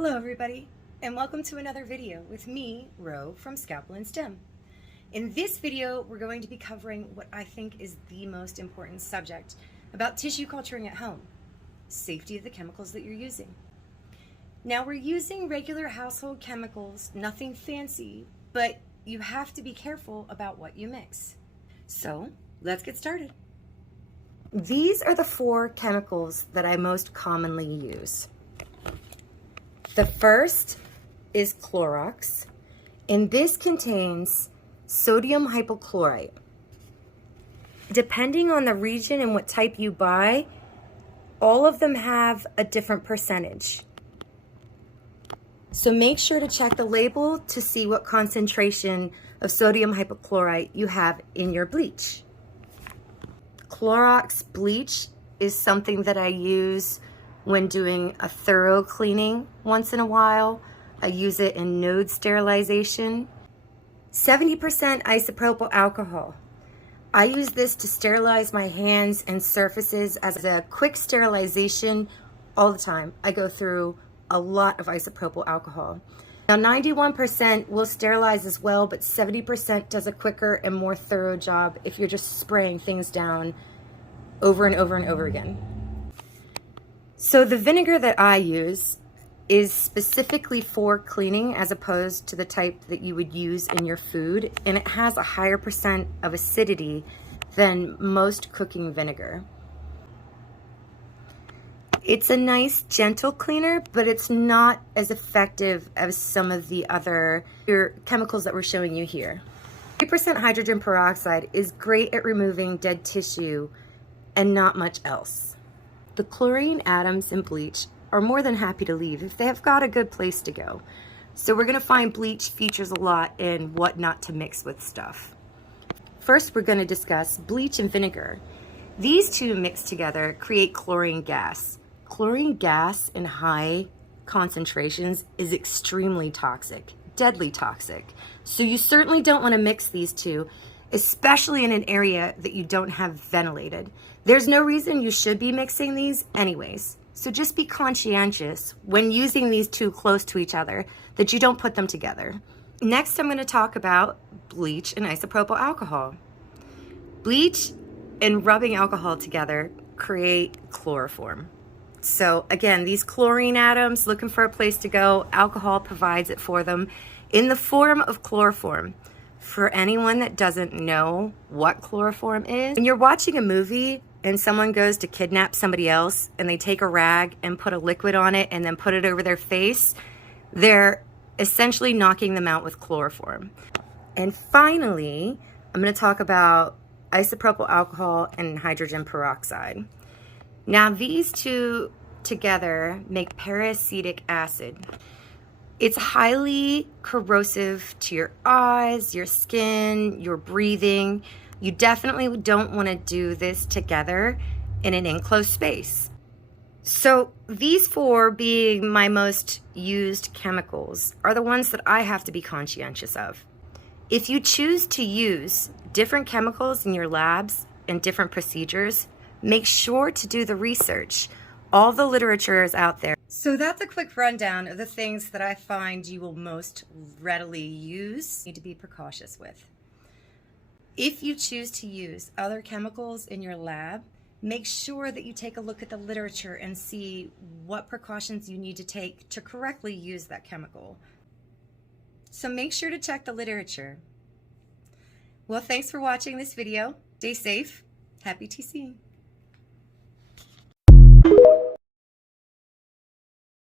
Hello everybody, and welcome to another video with me, Ro from Scalpel and Stem. In this video, we're going to be covering what I think is the most important subject about tissue culturing at home: safety of the chemicals that you're using. Now, we're using regular household chemicals, nothing fancy, but you have to be careful about what you mix. So, let's get started. These are the 4 chemicals that I most commonly use. The first is Clorox, and this contains sodium hypochlorite. Depending on the region and what type you buy, all of them have a different percentage. So make sure to check the label to see what concentration of sodium hypochlorite you have in your bleach. Clorox bleach is something that I use when doing a thorough cleaning once in a while. I use it in node sterilization. 70% isopropyl alcohol. I use this to sterilize my hands and surfaces as a quick sterilization all the time. I go through a lot of isopropyl alcohol. Now, 91% will sterilize as well, but 70% does a quicker and more thorough job if you're just spraying things down over and over and over again. So the vinegar that I use is specifically for cleaning as opposed to the type that you would use in your food, and it has a higher percent of acidity than most cooking vinegar. It's a nice gentle cleaner, but it's not as effective as some of the other chemicals that we're showing you here. 3% hydrogen peroxide is great at removing dead tissue and not much else. The chlorine atoms in bleach are more than happy to leave if they have got a good place to go. So we're going to find bleach features a lot in what not to mix with stuff. First, we're going to discuss bleach and vinegar. These two mixed together create chlorine gas. Chlorine gas in high concentrations is extremely toxic, deadly toxic. So you certainly don't want to mix these two, especially in an area that you don't have ventilated. There's no reason you should be mixing these anyways. So just be conscientious when using these two close to each other that you don't put them together. Next, I'm going to talk about bleach and isopropyl alcohol. Bleach and rubbing alcohol together create chloroform. So again, these chlorine atoms looking for a place to go, alcohol provides it for them in the form of chloroform. For anyone that doesn't know what chloroform is, when you're watching a movie and someone goes to kidnap somebody else and they take a rag and put a liquid on it and then put it over their face, they're essentially knocking them out with chloroform. And finally, I'm going to talk about isopropyl alcohol and hydrogen peroxide. Now, these two together make peracetic acid. It's highly corrosive to your eyes, your skin, your breathing. You definitely don't want to do this together in an enclosed space. So these 4 being my most used chemicals are the ones that I have to be conscientious of. If you choose to use different chemicals in your labs and different procedures, make sure to do the research. All the literature is out there. So that's a quick rundown of the things that I find you will most readily use, need to be precautious with. If you choose to use other chemicals in your lab, make sure that you take a look at the literature and see what precautions you need to take to correctly use that chemical. So make sure to check the literature. Well, thanks for watching this video. Stay safe. Happy TCing.